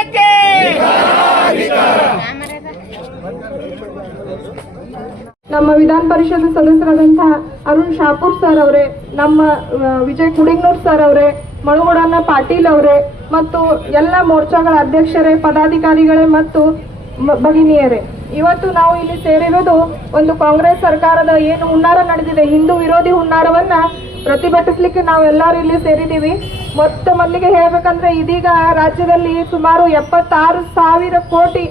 ಸರ್ಕಾರಕ್ಕೆ ನಮ್ಮ ವಿಧಾನ ಪರಿಷತ್ ಸದಸ್ಯರಾದಂತಹ ಅರುಣ್ ಶಾಪೂರ್ ಸರ್ ಅವರೇ, ನಮ್ಮ ವಿಜಯ್ ಕುಡಿಂಗ್ನೂರ್ ಸರ್ ಅವರೇ, ಮಳುಗುಡನ ಪಾಟೀಲ್ ಅವರೇ ಮತ್ತು ಎಲ್ಲ ಮೋರ್ಚಾಗಳ ಅಧ್ಯಕ್ಷರೇ, ಪದಾಧಿಕಾರಿಗಳೇ ಮತ್ತು ಭಗಿನಿಯರೇ, ಇವತ್ತು ನಾವು ಇಲ್ಲಿ ಸೇರಿರೋದು ಒಂದು ಕಾಂಗ್ರೆಸ್ ಸರ್ಕಾರದ ಏನು ಹುನ್ನಾರ ನಡೆದಿದೆ, ಹಿಂದೂ ವಿರೋಧಿ ಹುನ್ನಾರವನ್ನ ಪ್ರತಿಭಟಿಸಲಿಕ್ಕೆ ನಾವೆಲ್ಲರೂ ಇಲ್ಲಿ ಸೇರಿದ್ದೀವಿ. ಮೊದಲಿಗೆ ಹೇಳ್ಬೇಕಂದ್ರೆ ಇದೀಗ ರಾಜ್ಯದಲ್ಲಿ ಸುಮಾರು 76,000 ಕೋಟಿ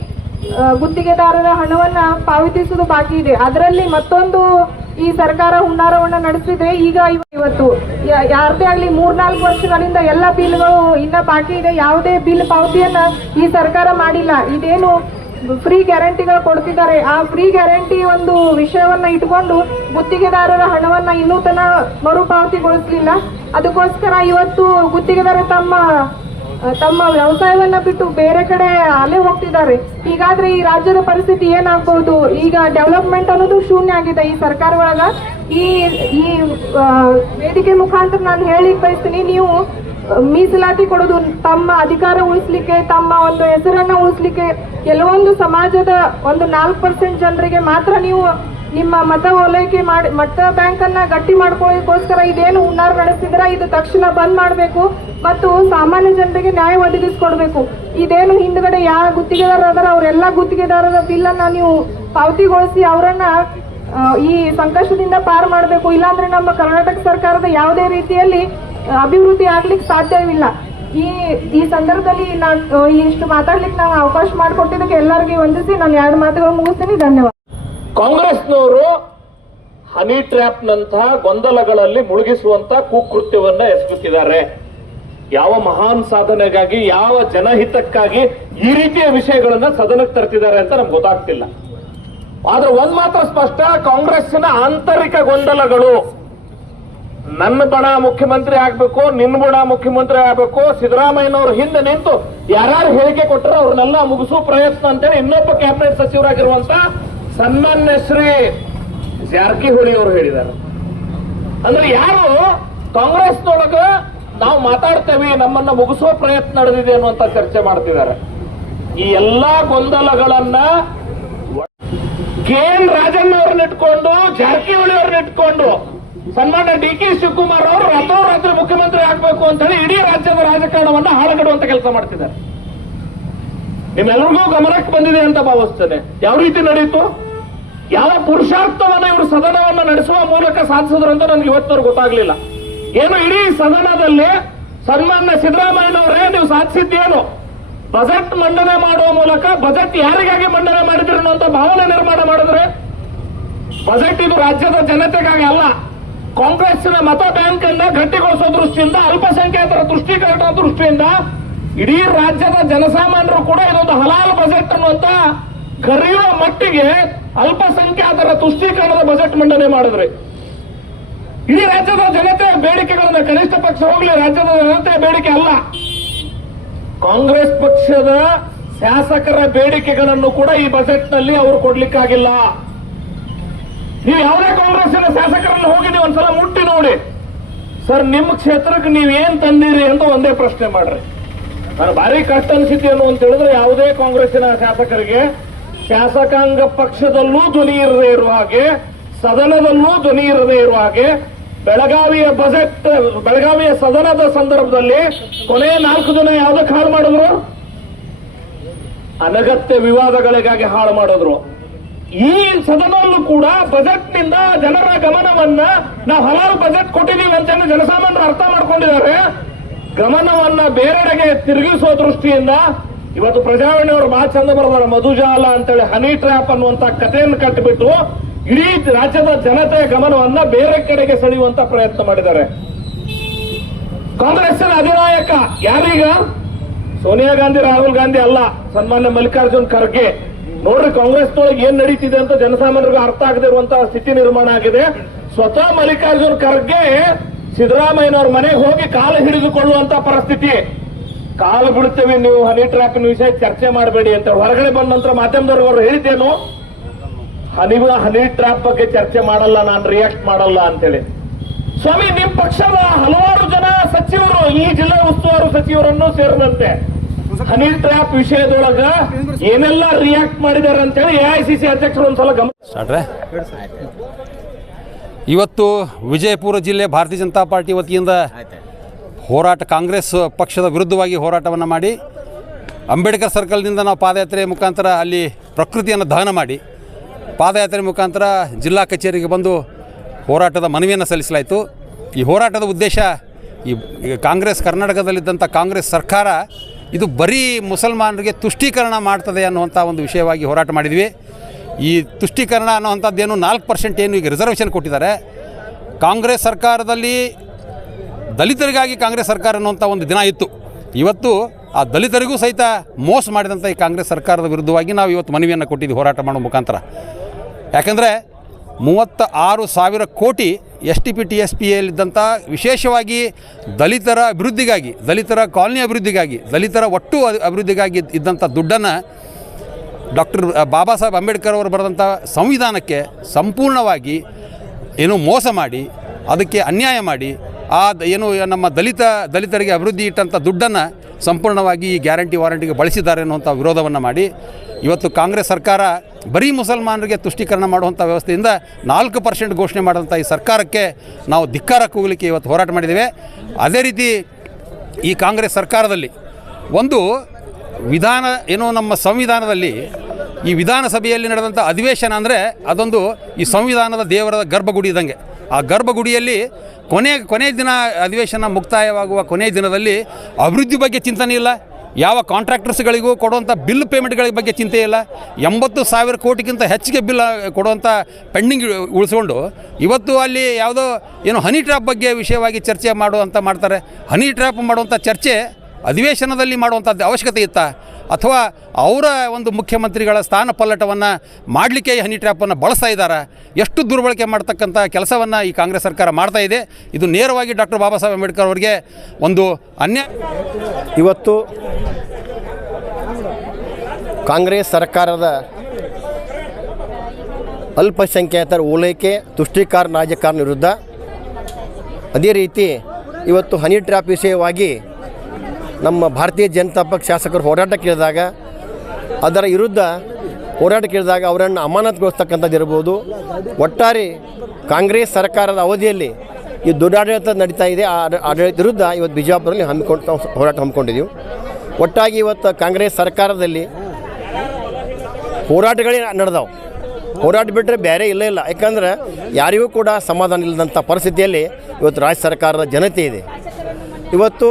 ಗುತ್ತಿಗೆದಾರರ ಹಣವನ್ನ ಪಾವತಿಸುವುದು ಬಾಕಿ ಇದೆ. ಅದರಲ್ಲಿ ಮತ್ತೊಂದು ಈ ಸರ್ಕಾರ ಹುನ್ನಾರವನ್ನ ನಡೆಸಿದೆ. ಈಗ ಇವತ್ತು ಯಾರದೇ ಆಗ್ಲಿ 3-4 ವರ್ಷಗಳಿಂದ ಎಲ್ಲ ಬಿಲ್ಗಳು ಇನ್ನ ಬಾಕಿ ಇದೆ. ಯಾವುದೇ ಬಿಲ್ ಪಾವತಿಯನ್ನ ಈ ಸರ್ಕಾರ ಮಾಡಿಲ್ಲ. ಇದೇನು ಫ್ರೀ ಗ್ಯಾರಂಟಿಗಳು ಕೊಡ್ತಿದ್ದಾರೆ, ಆ ಫ್ರೀ ಗ್ಯಾರಂಟಿ ಒಂದು ವಿಷಯವನ್ನ ಇಟ್ಕೊಂಡು ಗುತ್ತಿಗೆದಾರರ ಹಣವನ್ನ ಇನ್ನೂ ತನ ಮರುಪಾವತಿಗೊಳಿಸಲಿಲ್ಲ. ಅದಕ್ಕೋಸ್ಕರ ಇವತ್ತು ಗುತ್ತಿಗೆದಾರ ತಮ್ಮ ವ್ಯವಸಾಯವನ್ನ ಬಿಟ್ಟು ಬೇರೆ ಕಡೆ ಅಲ್ಲೇ ಹೋಗ್ತಿದ್ದಾರೆ. ಹೀಗಾದ್ರೆ ಈ ರಾಜ್ಯದ ಪರಿಸ್ಥಿತಿ ಏನಾಗಬಹುದು? ಈಗ ಡೆವಲಪ್ಮೆಂಟ್ ಅನ್ನೋದು ಶೂನ್ಯ ಆಗಿದೆ ಈ ಸರ್ಕಾರ ಒಳಗ. ಈ ವೇದಿಕೆ ಮುಖಾಂತರ ನಾನು ಹೇಳಿಕ್ ಬಯಸ್ತೀನಿ, ನೀವು ಮೀಸಲಾತಿ ಕೊಡೋದು ತಮ್ಮ ಅಧಿಕಾರ ಉಳಿಸ್ಲಿಕ್ಕೆ, ತಮ್ಮ ಒಂದು ಹೆಸರನ್ನ ಉಳಿಸ್ಲಿಕ್ಕೆ, ಕೆಲವೊಂದು ಸಮಾಜದ ಒಂದು 4% ಜನರಿಗೆ ಮಾತ್ರ ನೀವು ನಿಮ್ಮ ಮತ ಓಲೈಕೆ ಮಾಡಿ ಮತ ಬ್ಯಾಂಕ್ ಅನ್ನ ಗಟ್ಟಿ ಮಾಡ್ಕೊಳ್ಳೋದಕ್ಕೋಸ್ಕರ ಇದೇನು ಹುನ್ನಾರ ನಡೆಸಿದ್ರ ಇದು ತಕ್ಷಣ ಬಂದ್ ಮಾಡಬೇಕು ಮತ್ತು ಸಾಮಾನ್ಯ ಜನರಿಗೆ ನ್ಯಾಯ ಒದಗಿಸ್ಕೊಡ್ಬೇಕು. ಇದೇನು ಹಿಂದ್ಗಡೆ ಯಾವ ಗುತ್ತಿಗೆದಾರ ಅದರ ಅವರೆಲ್ಲ ಗುತ್ತಿಗೆದಾರರ ಬಿಲ್ ಅನ್ನ ನೀವು ಪಾವತಿಗೊಳಿಸಿ ಅವರನ್ನ ಈ ಸಂಕಷ್ಟದಿಂದ ಪಾರು ಮಾಡಬೇಕು. ಇಲ್ಲಾಂದ್ರೆ ನಮ್ಮ ಕರ್ನಾಟಕ ಸರ್ಕಾರದ ಯಾವುದೇ ರೀತಿಯಲ್ಲಿ ಅಭಿವೃದ್ಧಿ ಆಗ್ಲಿಕ್ಕೆ ಸಾಧ್ಯವಿಲ್ಲ. ಈ ಸಂದರ್ಭದಲ್ಲಿ ನಾನು ಇಷ್ಟು ಮಾತಾಡ್ಲಿಕ್ಕೆ ನಾವು ಅವಕಾಶ ಮಾಡಿಕೊಟ್ಟಿದ್ದಕ್ಕೆ ಎಲ್ಲರಿಗೂ ವಂದಿಸಿ ನಾನು 2 ಮಾತುಗಳು ಮುಗಿಸ್ತೀನಿ. ಧನ್ಯವಾದ. ಕಾಂಗ್ರೆಸ್ನವರು ಹನಿ ಟ್ರ್ಯಾಪ್ ನಂತಹ ಗೊಂದಲಗಳಲ್ಲಿ ಮುಳುಗಿಸುವಂತ ಕುಕೃತ್ಯವನ್ನ ಎಸಗುತ್ತಿದ್ದಾರೆ. ಯಾವ ಮಹಾನ್ ಸಾಧನೆಗಾಗಿ, ಯಾವ ಜನಹಿತಕ್ಕಾಗಿ ಈ ರೀತಿಯ ವಿಷಯಗಳನ್ನ ಸದನಕ್ಕೆ ತರ್ತಿದ್ದಾರೆ ಅಂತ ನಮ್ಗೆ ಗೊತ್ತಾಗ್ತಿಲ್ಲ. ಆದ್ರೆ ಒಂದ್ ಮಾತ್ರ ಸ್ಪಷ್ಟ, ಕಾಂಗ್ರೆಸ್ಸಿನ ಆಂತರಿಕ ಗೊಂದಲಗಳು. ನನ್ನ ಬಣ ಮುಖ್ಯಮಂತ್ರಿ ಆಗ್ಬೇಕು, ನಿನ್ನ ಬಣ ಮುಖ್ಯಮಂತ್ರಿ ಆಗ್ಬೇಕು, ಸಿದ್ದರಾಮಯ್ಯನವರು ಹಿಂದೆ ನಿಂತು ಯಾರ್ಯಾರು ಹೇಳಿಕೆ ಕೊಟ್ಟರು ಅವ್ರನ್ನೆಲ್ಲ ಮುಗಿಸೋ ಪ್ರಯತ್ನ ಅಂತೇಳಿ ಇನ್ನೊಬ್ಬ ಕ್ಯಾಬಿನೆಟ್ ಸಚಿವರಾಗಿರುವಂತ ಸನ್ಮಾನ್ಯ ಶ್ರೀ ಜಾರಕಿಹೊಳಿ ಅವರು ಹೇಳಿದ್ದಾರೆ. ಅಂದ್ರೆ ಯಾರು ಕಾಂಗ್ರೆಸ್ನೊಳಗ ನಾವು ಮಾತಾಡ್ತೇವೆ, ನಮ್ಮನ್ನ ಮುಗಿಸೋ ಪ್ರಯತ್ನ ನಡೆದಿದೆ ಅನ್ನುವಂತ ಚರ್ಚೆ ಮಾಡ್ತಿದ್ದಾರೆ. ಈ ಎಲ್ಲಾ ಗೊಂದಲಗಳನ್ನ KN ರಾಜಣ್ಣ ಅವ್ರನ್ನ ಇಟ್ಕೊಂಡು, ಜಾರಕಿಹೊಳಿ ಅವ್ರನ್ನ ಇಟ್ಕೊಂಡು ಸನ್ಮಾನ್ಯ DK ಶಿವಕುಮಾರ್ ಅವರು ರಾತ್ರೋರಾತ್ರಿ ಮುಖ್ಯಮಂತ್ರಿ ಆಗ್ಬೇಕು ಅಂತ ಹೇಳಿ ಇಡೀ ರಾಜ್ಯದ ರಾಜಕಾರಣವನ್ನ ಹಾಳುಗೆಡುವಂತ ಕೆಲಸ ಮಾಡ್ತಿದ್ದಾರೆ. ನಿಮ್ಮೆಲ್ಲರಿಗೂ ಗಮನಕ್ಕೆ ಬಂದಿದೆ ಅಂತ ಭಾವಿಸ್ತೇನೆ. ಯಾವ ರೀತಿ ನಡೆಯಿತು, ಯಾವ ಪುರುಷಾರ್ಥವನ್ನ ಇವರು ಸದನವನ್ನ ನಡೆಸುವ ಮೂಲಕ ಸಾಧಿಸಿದ್ರು ಅಂತ ನನ್ಗೆ ಇವತ್ತವರೆಗೂ ಗೊತ್ತಾಗ್ಲಿಲ್ಲ. ಏನು ಇಡೀ ಸದನದಲ್ಲಿ ಸನ್ಮಾನ್ಯ ಸಿದ್ದರಾಮಯ್ಯನವರೇ ನೀವು ಸಾಧಿಸಿದ್ದೇನು? ಬಜೆಟ್ ಮಂಡನೆ ಮಾಡುವ ಮೂಲಕ ಬಜೆಟ್ ಯಾರಿಗಾಗಿ ಮಂಡನೆ ಮಾಡಿದ್ರು ಅನ್ನುವಂತ ಭಾವನೆ ನಿರ್ಮಾಣ ಮಾಡಿದ್ರೆ, ಬಜೆಟ್ ಇದು ರಾಜ್ಯದ ಜನತೆಗಾಗಿ ಅಲ್ಲ, ಕಾಂಗ್ರೆಸ್ಸಿನ ಮತ ಬ್ಯಾಂಕ್ ಅನ್ನ ಗಟ್ಟಿಗೊಳಿಸೋ ದೃಷ್ಟಿಯಿಂದ, ಅಲ್ಪಸಂಖ್ಯಾತರ ತುಷ್ಟೀಕರಣ ದೃಷ್ಟಿಯಿಂದ ಇಡೀ ರಾಜ್ಯದ ಜನಸಾಮಾನ್ಯರು ಕೂಡ ಇದೊಂದು ಹಲಾಲ್ ಬಜೆಟ್ ಅನ್ನುವಂತ ಕರೆಯುವ ಮಟ್ಟಿಗೆ ಅಲ್ಪಸಂಖ್ಯಾತರ ತುಷ್ಟೀಕರಣದ ಬಜೆಟ್ ಮಂಡನೆ ಮಾಡಿದ್ರೆ, ಇಡೀ ರಾಜ್ಯದ ಜನತೆ ಬೇಡಿಕೆಗಳನ್ನ ಕನಿಷ್ಠ ಪಕ್ಷ ಹೋಗ್ಲಿ, ರಾಜ್ಯದ ಜನತೆ ಬೇಡಿಕೆ ಅಲ್ಲ, ಕಾಂಗ್ರೆಸ್ ಪಕ್ಷದ ಶಾಸಕರ ಬೇಡಿಕೆಗಳನ್ನು ಕೂಡ ಈ ಬಜೆಟ್ ನಲ್ಲಿ ಅವರು ಕೊಡ್ಲಿಕ್ಕಾಗಿಲ್ಲ. ನೀವು ಯಾವುದೇ ಕಾಂಗ್ರೆಸ್ಸಿನ ಶಾಸಕರನ್ನು ಹೋಗಿ ನೀವು ಒಂದ್ಸಲ ಮುಟ್ಟಿ ನೋಡಿ, ಸರ್ ನಿಮ್ಮ ಕ್ಷೇತ್ರಕ್ಕೆ ನೀವೇನ್ ತಂದಿರಿ ಅಂತ ಒಂದೇ ಪ್ರಶ್ನೆ ಮಾಡ್ರಿ. ನಾನು ಭಾರಿ ಕಷ್ಟ ಅನಿಸಿದ್ದೇನು ಅಂತ ಹೇಳಿದ್ರೆ, ಯಾವುದೇ ಕಾಂಗ್ರೆಸ್ಸಿನ ಶಾಸಕರಿಗೆ ಶಾಸಕಾಂಗ ಪಕ್ಷದಲ್ಲೂ ಧ್ವನಿ ಇರದೇ ಇರುವ ಹಾಗೆ, ಸದನದಲ್ಲೂ ಧ್ವನಿ ಇರದೇ ಇರುವ ಹಾಗೆ, ಬೆಳಗಾವಿಯ ಸದನದ ಸಂದರ್ಭದಲ್ಲಿ ಕೊನೆ 4 ಜನ ಯಾವುದಕ್ಕೆ ಹಾಳು ಮಾಡಿದ್ರು? ಅನಗತ್ಯ ವಿವಾದಗಳಿಗಾಗಿ ಹಾಳು ಮಾಡಿದ್ರು. ಈ ಸದನಲ್ಲೂ ಕೂಡ ಬಜೆಟ್ ನಿಂದ ಜನರ ಗಮನವನ್ನ ನಾವು ಹಲವಾರು ಬಜೆಟ್ ಕೊಟ್ಟಿದ್ದೀವಿ ಅಂತ ಜನಸಾಮಾನ್ಯರು ಅರ್ಥ ಮಾಡ್ಕೊಂಡಿದ್ದಾರೆ. ಗಮನವನ್ನ ಬೇರೆಡೆಗೆ ತಿರುಗಿಸುವ ದೃಷ್ಟಿಯಿಂದ ಇವತ್ತು ಪ್ರಜಾವಾಣಿಯವರು ಬಹಳ ಚಂದ ಬರೆದಾರ, ಮಧುಜಾಲ ಅಂತೇಳಿ ಹನಿ ಟ್ರ್ಯಾಪ್ ಅನ್ನುವಂತ ಕಥೆಯನ್ನು ಕಟ್ಟಿಬಿಟ್ಟು ಇಡೀ ರಾಜ್ಯದ ಜನತೆಯ ಗಮನವನ್ನ ಬೇರೆ ಕಡೆಗೆ ಸೆಳೆಯುವಂತ ಪ್ರಯತ್ನ ಮಾಡಿದ್ದಾರೆ. ಕಾಂಗ್ರೆಸ್ಸಿನ ಅಧಿನಾಯಕ ಯಾರೀಗ? ಸೋನಿಯಾ ಗಾಂಧಿ, ರಾಹುಲ್ ಗಾಂಧಿ ಅಲ್ಲ, ಸನ್ಮಾನ್ಯ ಮಲ್ಲಿಕಾರ್ಜುನ್ ಖರ್ಗೆ. ನೋಡ್ರಿ ಕಾಂಗ್ರೆಸ್ನೊಳಗೆ ಏನ್ ನಡೀತಿದೆ ಅಂತ ಜನಸಾಮಾನ್ಯರಿಗೂ ಅರ್ಥ ಆಗದೆ ಇರುವಂತಹ ಸ್ಥಿತಿ ನಿರ್ಮಾಣ ಆಗಿದೆ. ಸ್ವತಃ ಮಲ್ಲಿಕಾರ್ಜುನ್ ಖರ್ಗೆ ಸಿದ್ದರಾಮಯ್ಯನವ್ರ ಮನೆಗೆ ಹೋಗಿ ಕಾಲು ಹಿಡಿದುಕೊಳ್ಳುವಂತ ಪರಿಸ್ಥಿತಿ. ಕಾಲು ಬಿಡುತ್ತೇವೆ, ನೀವು ಹನಿ ಟ್ರ್ಯಾಪಿನ ವಿಷಯ ಚರ್ಚೆ ಮಾಡಬೇಡಿ ಅಂತ ಹೊರಗಡೆ ಬಂದ ನಂತರ ಮಾಧ್ಯಮದವ್ರಿಗೆ ಹೇಳಿದ್ದೇನು, ಹನಿ ಟ್ರ್ಯಾಪ್ ಬಗ್ಗೆ ಚರ್ಚೆ ಮಾಡಲ್ಲ, ನಾನು ರಿಯಾಕ್ಟ್ ಮಾಡಲ್ಲ ಅಂತೇಳಿ. ಸ್ವಾಮಿ, ನಿಮ್ಮ ಪಕ್ಷದ ಹಲವಾರು ಜನ ಸಚಿವರು, ಈ ಜಿಲ್ಲಾ ಉಸ್ತುವಾರಿ ಸಚಿವರನ್ನು ಸೇರಿದಂತೆ ಹನಿ ಟ್ರ್ಯಾಪ್ ವಿಷಯದೊಳಗ ಏನೆಲ್ಲ ರಿಯಾಕ್ಟ್ ಮಾಡಿದ್ದಾರೆ ಅಂತೇಳಿ AICC ಅಧ್ಯಕ್ಷರು ಒಂದ್ಸಲ ಗಮನ. ಸ್ಟಾರ್ಟ್ರೆ ಇವತ್ತು ವಿಜಯಪುರ ಜಿಲ್ಲೆ ಭಾರತೀಯ ಜನತಾ ಪಾರ್ಟಿ ವತಿಯಿಂದ ಹೋರಾಟ ಕಾಂಗ್ರೆಸ್ ಪಕ್ಷದ ವಿರುದ್ಧವಾಗಿ ಹೋರಾಟವನ್ನು ಮಾಡಿ ಅಂಬೇಡ್ಕರ್ ಸರ್ಕಲ್ನಿಂದ ನಾವು ಪಾದಯಾತ್ರೆ ಮುಖಾಂತರ ಅಲ್ಲಿ ಪ್ರಕೃತಿಯನ್ನು ದಹನ ಮಾಡಿ ಪಾದಯಾತ್ರೆ ಮುಖಾಂತರ ಜಿಲ್ಲಾ ಕಚೇರಿಗೆ ಬಂದು ಹೋರಾಟದ ಮನವಿಯನ್ನು ಸಲ್ಲಿಸಲಾಯಿತು. ಈ ಹೋರಾಟದ ಉದ್ದೇಶ ಈ ಕಾಂಗ್ರೆಸ್ ಕರ್ನಾಟಕದಲ್ಲಿದ್ದಂಥ ಕಾಂಗ್ರೆಸ್ ಸರ್ಕಾರ ಇದು ಬರೀ ಮುಸಲ್ಮಾನರಿಗೆ ತುಷ್ಟೀಕರಣ ಮಾಡ್ತದೆ ಅನ್ನುವಂಥ ಒಂದು ವಿಷಯವಾಗಿ ಹೋರಾಟ ಮಾಡಿದ್ವಿ. ಈ ತುಷ್ಟೀಕರಣ ಅನ್ನುವಂಥದ್ದೇನು 4% ಏನು ಈಗ ರಿಸರ್ವೇಷನ್ ಕೊಟ್ಟಿದ್ದಾರೆ. ಕಾಂಗ್ರೆಸ್ ಸರ್ಕಾರದಲ್ಲಿ ದಲಿತರಿಗಾಗಿ ಕಾಂಗ್ರೆಸ್ ಸರ್ಕಾರ ಅನ್ನುವಂಥ ಒಂದು ದಿನ ಇತ್ತು. ಇವತ್ತು ಆ ದಲಿತರಿಗೂ ಸಹಿತ ಮೋಸ ಮಾಡಿದಂಥ ಈ ಕಾಂಗ್ರೆಸ್ ಸರ್ಕಾರದ ವಿರುದ್ಧವಾಗಿ ನಾವು ಇವತ್ತು ಮನವಿಯನ್ನು ಕೊಟ್ಟಿದ್ದೀವಿ ಹೋರಾಟ ಮಾಡೋ ಮುಖಾಂತರ. ಯಾಕಂದರೆ 36,000 ಕೋಟಿ STP TSPಯಲ್ಲಿದ್ದಂಥ ವಿಶೇಷವಾಗಿ ದಲಿತರ ಅಭಿವೃದ್ಧಿಗಾಗಿ, ದಲಿತರ ಕಾಲನಿ ಅಭಿವೃದ್ಧಿಗಾಗಿ, ದಲಿತರ ಒಟ್ಟು ಅಭಿವೃದ್ಧಿಗಾಗಿ ಇದ್ದಂಥ ದುಡ್ಡನ್ನು ಡಾಕ್ಟರ್ ಬಾಬಾ ಸಾಹೇಬ್ ಅಂಬೇಡ್ಕರ್ ಅವರು ಬರೆದಂಥ ಸಂವಿಧಾನಕ್ಕೆ ಸಂಪೂರ್ಣವಾಗಿ ಏನು ಮೋಸ ಮಾಡಿ, ಅದಕ್ಕೆ ಅನ್ಯಾಯ ಮಾಡಿ, ಏನು ನಮ್ಮ ದಲಿತರಿಗೆ ಅಭಿವೃದ್ಧಿ ಇಟ್ಟಂಥ ದುಡ್ಡನ್ನು ಸಂಪೂರ್ಣವಾಗಿ ಈ ಗ್ಯಾರಂಟಿ ವಾರಂಟಿಗೆ ಬಳಸಿದ್ದಾರೆ ಅನ್ನುವಂಥ ವಿರೋಧವನ್ನು ಮಾಡಿ ಇವತ್ತು ಕಾಂಗ್ರೆಸ್ ಸರ್ಕಾರ ಬರೀ ಮುಸಲ್ಮಾನರಿಗೆ ತುಷ್ಟೀಕರಣ ಮಾಡುವಂಥ ವ್ಯವಸ್ಥೆಯಿಂದ 4% ಘೋಷಣೆ ಮಾಡಿದಂಥ ಈ ಸರ್ಕಾರಕ್ಕೆ ನಾವು ಧಿಕ್ಕಾರ ಕೂಗಲಿಕ್ಕೆ ಇವತ್ತು ಹೋರಾಟ ಮಾಡಿದ್ದೇವೆ. ಅದೇ ರೀತಿ ಈ ಕಾಂಗ್ರೆಸ್ ಸರ್ಕಾರದಲ್ಲಿ ಒಂದು ವಿಧಾನ ಏನು ನಮ್ಮ ಸಂವಿಧಾನದಲ್ಲಿ ಈ ವಿಧಾನಸಭೆಯಲ್ಲಿ ನಡೆದಂಥ ಅಧಿವೇಶನ ಅಂದರೆ ಅದೊಂದು ಈ ಸಂವಿಧಾನದ ದೇವರ ಗರ್ಭಗುಡಿ ಇದ್ದಂಗೆ. ಆ ಗರ್ಭಗುಡಿಯಲ್ಲಿ ಕೊನೆಯ ದಿನ ಅಧಿವೇಶನ ಮುಕ್ತಾಯವಾಗುವ ಕೊನೆಯ ದಿನದಲ್ಲಿ ಅಭಿವೃದ್ಧಿ ಬಗ್ಗೆ ಚಿಂತನೆ ಇಲ್ಲ, ಯಾವ ಕಾಂಟ್ರಾಕ್ಟರ್ಸ್ಗಳಿಗೂ ಕೊಡುವಂಥ ಬಿಲ್ ಪೇಮೆಂಟ್ಗಳ ಬಗ್ಗೆ ಚಿಂತೆ ಇಲ್ಲ. 80,000 ಕೋಟಿಗಿಂತ ಹೆಚ್ಚಿಗೆ ಬಿಲ್ ಕೊಡುವಂಥ ಪೆಂಡಿಂಗ್ ಉಳಿಸ್ಕೊಂಡು ಇವತ್ತು ಅಲ್ಲಿ ಯಾವುದೋ ಏನು ಹನಿ ಟ್ರ್ಯಾಪ್ ಬಗ್ಗೆ ವಿಷಯವಾಗಿ ಚರ್ಚೆ ಮಾಡ್ತಾರೆ. ಹನಿ ಟ್ರ್ಯಾಪ್ ಮಾಡುವಂಥ ಚರ್ಚೆ ಅಧಿವೇಶನದಲ್ಲಿ ಮಾಡುವಂಥದ್ದು ಅವಶ್ಯಕತೆ ಇತ್ತಾ, ಅಥವಾ ಅವರ ಒಂದು ಮುಖ್ಯಮಂತ್ರಿಗಳ ಸ್ಥಾನ ಪಲ್ಲಟವನ್ನು ಮಾಡಲಿಕ್ಕೆ ಹನಿ ಟ್ರ್ಯಾಪನ್ನು ಬಳಸ್ತಾ ಇದ್ದಾರೆ? ಎಷ್ಟು ದುರ್ಬಳಕೆ ಮಾಡ್ತಕ್ಕಂಥ ಕೆಲಸವನ್ನು ಈ ಕಾಂಗ್ರೆಸ್ ಸರ್ಕಾರ ಮಾಡ್ತಾ ಇದೆ. ಇದು ನೇರವಾಗಿ ಡಾಕ್ಟರ್ ಬಾಬಾ ಸಾಹೇಬ್ ಅಂಬೇಡ್ಕರ್ ಅವರಿಗೆ ಒಂದು ಅನ್ಯಾಯ. ಇವತ್ತು ಕಾಂಗ್ರೆಸ್ ಸರ್ಕಾರದ ಅಲ್ಪಸಂಖ್ಯಾತರ ಓಲೈಕೆ ತುಷ್ಟೀಕರಣ ರಾಜಕಾರಣ ವಿರುದ್ಧ, ಅದೇ ರೀತಿ ಇವತ್ತು ಹನಿ ಟ್ರ್ಯಾಪ್ ವಿಷಯವಾಗಿ ನಮ್ಮ ಭಾರತೀಯ ಜನತಾ ಪಕ್ಷ ಶಾಸಕರು ಹೋರಾಟ ಕೇಳಿದಾಗ, ಅದರ ವಿರುದ್ಧ ಹೋರಾಟ ಕೇಳಿದಾಗ ಅವರನ್ನು ಅಮಾನತುಗೊಳಿಸ್ತಕ್ಕಂಥದ್ದು ಇರ್ಬೋದು. ಒಟ್ಟಾರೆ ಕಾಂಗ್ರೆಸ್ ಸರ್ಕಾರದ ಅವಧಿಯಲ್ಲಿ ಈ ದುರಾಡಳಿತ ನಡೀತಾ ಇದೆ. ಆ ಆಡಳಿತ ವಿರುದ್ಧ ಇವತ್ತು ಬಿಜಾಪುರಲ್ಲಿ ಹೋರಾಟ ಹಮ್ಮಿಕೊಂಡಿದ್ದೀವಿ. ಒಟ್ಟಾಗಿ ಇವತ್ತು ಕಾಂಗ್ರೆಸ್ ಸರ್ಕಾರದಲ್ಲಿ ಹೋರಾಟಗಳೇ ನಡೆದವು. ಹೋರಾಟ ಬಿಟ್ಟರೆ ಬೇರೆ ಇಲ್ಲ. ಯಾಕಂದ್ರೆ ಯಾರಿಗೂ ಕೂಡ ಸಮಾಧಾನ ಇಲ್ಲದಂಥ ಪರಿಸ್ಥಿತಿಯಲ್ಲಿ ಇವತ್ತು ರಾಜ್ಯ ಸರ್ಕಾರದ ಜನತೆ ಇದೆ. ಇವತ್ತು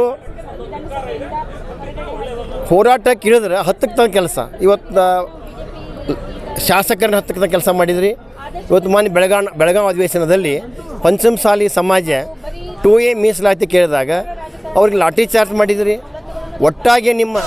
ಹೋರಾಟ ಕೇಳಿದ್ರೆ 10ಕ್ಕೆ ತನಕ ಕೆಲಸ. ಇವತ್ತು ಶಾಸಕರನ್ನ 10ಕ್ಕೆ ತನಕ ಕೆಲಸ ಮಾಡಿದ್ರಿ. ಇವತ್ತು ಮಾನ್ಯ ಬೆಳಗಾವಿ ಅಧಿವೇಶನದಲ್ಲಿ ಪಂಚಮಸಾಲಿ ಸಮಾಜ 2A ಮೀಸಲಾತಿ ಕೇಳಿದಾಗ ಅವ್ರಿಗೆ ಲಾಠಿ ಚಾರ್ಜ್ ಮಾಡಿದ್ರಿ. ಒಟ್ಟಾಗಿ ನಿಮ್ಮ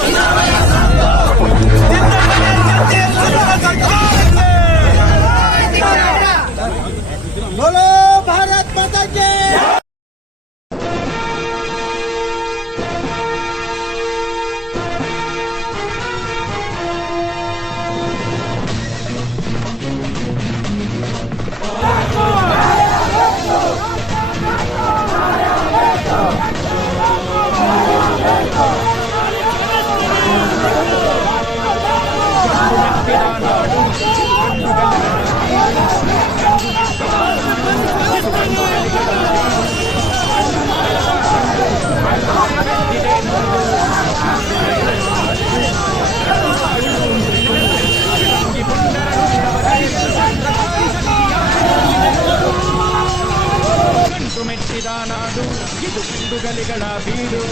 ನಾಡು ಇದು ಬಿಡುಗಲಿಗಳ ಬೀಡು.